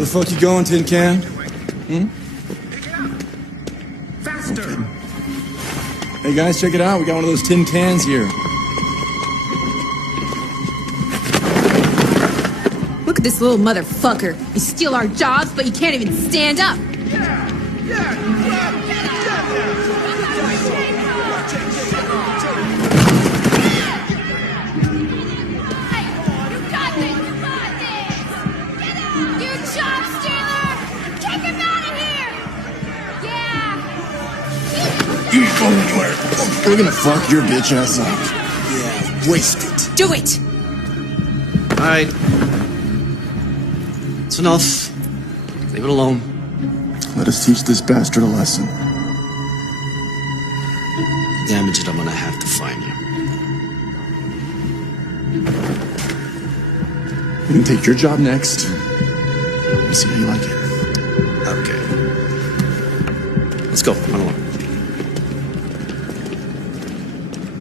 Where the fuck you going, Tin Can? Faster! Okay. Hey guys, check it out. We got one of those tin cans here. Look at this little motherfucker. You steal our jobs, but you can't even stand up. You ain't going anywhere. We're gonna fuck your bitch ass up. Yeah, waste it. Do it! Alright. It's enough. Leave it alone. Let us teach this bastard a lesson. Damage it, I'm gonna have to find you. We can take your job next. We'll see how you like it. Okay. Let's go. Run along.